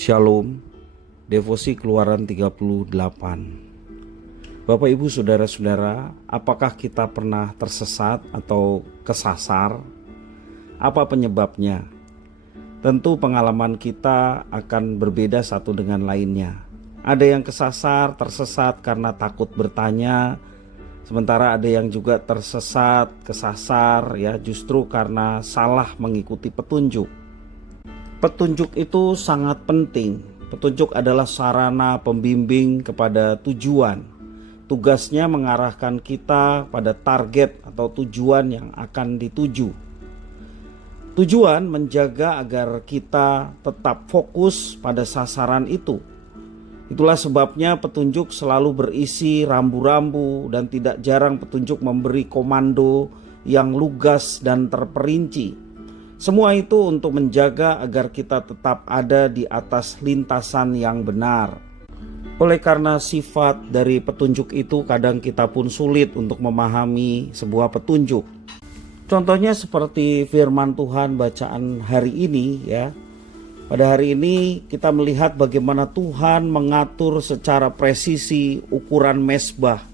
Shalom, devosi Keluaran 38. Bapak Ibu Saudara-saudara, apakah kita pernah tersesat atau kesasar? Apa penyebabnya? Tentu pengalaman kita akan berbeda satu dengan lainnya. Ada yang kesasar, tersesat karena takut bertanya, sementara ada yang juga tersesat, kesasar justru karena salah mengikuti petunjuk. Petunjuk itu sangat penting. Petunjuk adalah sarana pembimbing kepada tujuan. Tugasnya mengarahkan kita pada target atau tujuan yang akan dituju. Tujuan menjaga agar kita tetap fokus pada sasaran itu. Itulah sebabnya petunjuk selalu berisi rambu-rambu dan tidak jarang petunjuk memberi komando yang lugas dan terperinci. Semua itu untuk menjaga agar kita tetap ada di atas lintasan yang benar. Oleh karena sifat dari petunjuk itu, kadang kita pun sulit untuk memahami sebuah petunjuk. Contohnya seperti firman Tuhan bacaan hari ini Pada hari ini kita melihat bagaimana Tuhan mengatur secara presisi ukuran mezbah.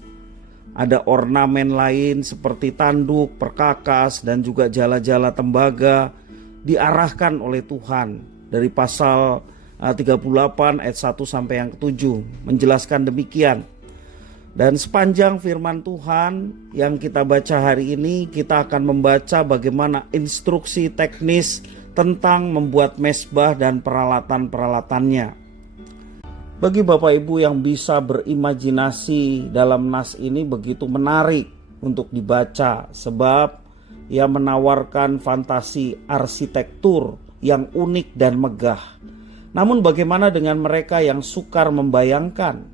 Ada ornamen lain seperti tanduk, perkakas, dan juga jala-jala tembaga diarahkan oleh Tuhan. Dari pasal 38 ayat 1 sampai yang ke-7 menjelaskan demikian. Dan sepanjang firman Tuhan yang kita baca hari ini, kita akan membaca bagaimana instruksi teknis tentang membuat mezbah dan peralatan-peralatannya. Bagi Bapak Ibu yang bisa berimajinasi dalam nas ini begitu menarik untuk dibaca, sebab ia menawarkan fantasi arsitektur yang unik dan megah. Namun bagaimana dengan mereka yang sukar membayangkan?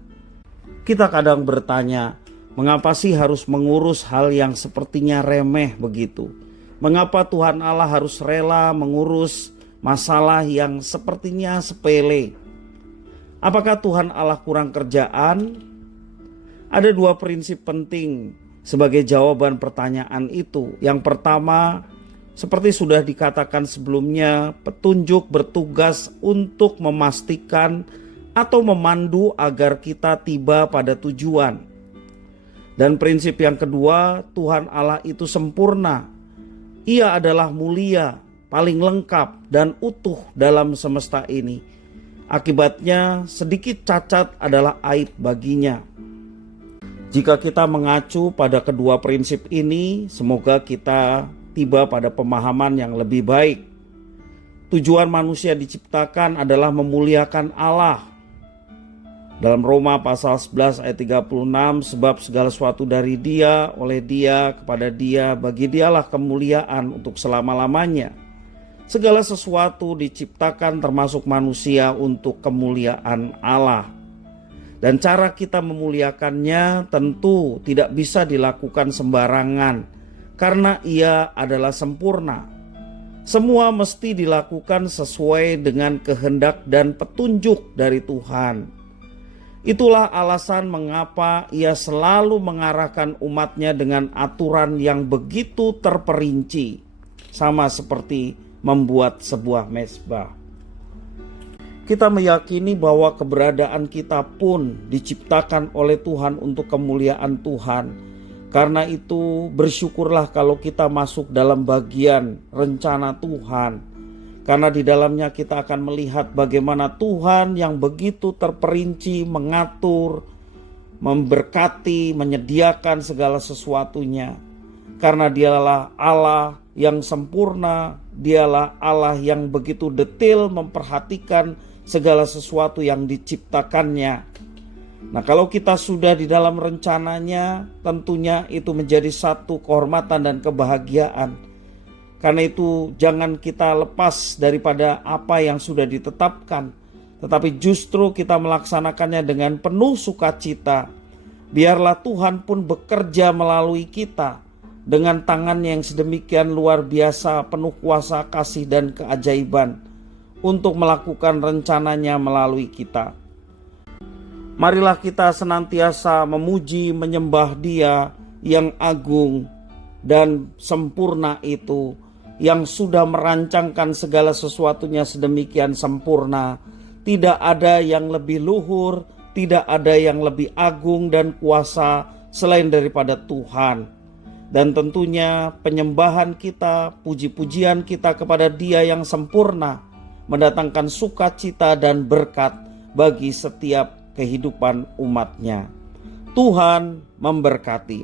Kita kadang bertanya, mengapa sih harus mengurus hal yang sepertinya remeh begitu? Mengapa Tuhan Allah harus rela mengurus masalah yang sepertinya sepele? Apakah Tuhan Allah kurang kerjaan? Ada dua prinsip penting sebagai jawaban pertanyaan itu. Yang pertama, seperti sudah dikatakan sebelumnya, petunjuk bertugas untuk memastikan atau memandu agar kita tiba pada tujuan. Dan prinsip yang kedua, Tuhan Allah itu sempurna. Ia adalah mulia, paling lengkap dan utuh dalam semesta ini. Akibatnya sedikit cacat adalah aib baginya. Jika kita mengacu pada kedua prinsip ini, semoga kita tiba pada pemahaman yang lebih baik. Tujuan manusia diciptakan adalah memuliakan Allah. Dalam Roma pasal 11 ayat 36, sebab segala sesuatu dari Dia, oleh Dia, kepada Dia, bagi Dialah kemuliaan untuk selama-lamanya. Segala sesuatu diciptakan termasuk manusia untuk kemuliaan Allah. Dan cara kita memuliakannya tentu tidak bisa dilakukan sembarangan, karena Ia adalah sempurna. Semua mesti dilakukan sesuai dengan kehendak dan petunjuk dari Tuhan. Itulah alasan mengapa Ia selalu mengarahkan umatnya dengan aturan yang begitu terperinci, sama seperti membuat sebuah mezbah. Kita meyakini bahwa keberadaan kita pun diciptakan oleh Tuhan untuk kemuliaan Tuhan. Karena itu bersyukurlah kalau kita masuk dalam bagian rencana Tuhan. Karena di dalamnya kita akan melihat bagaimana Tuhan yang begitu terperinci mengatur, memberkati, menyediakan segala sesuatunya. Karena Dialah Allah yang sempurna, Dialah Allah yang begitu detail memperhatikan segala sesuatu yang diciptakannya. Nah, kalau kita sudah di dalam rencananya, tentunya itu menjadi satu kehormatan dan kebahagiaan. Karena itu jangan kita lepas daripada apa yang sudah ditetapkan, tetapi justru kita melaksanakannya dengan penuh sukacita. Biarlah Tuhan pun bekerja melalui kita dengan tangannya yang sedemikian luar biasa, penuh kuasa, kasih, dan keajaiban untuk melakukan rencananya melalui kita. Marilah kita senantiasa memuji, menyembah Dia yang agung dan sempurna itu, yang sudah merancangkan segala sesuatunya sedemikian sempurna, Tidak ada yang lebih luhur, tidak ada yang lebih agung dan kuasa selain daripada Tuhan. Dan tentunya penyembahan kita, puji-pujian kita kepada Dia yang sempurna, mendatangkan sukacita dan berkat bagi setiap kehidupan umat-Nya. Tuhan memberkati.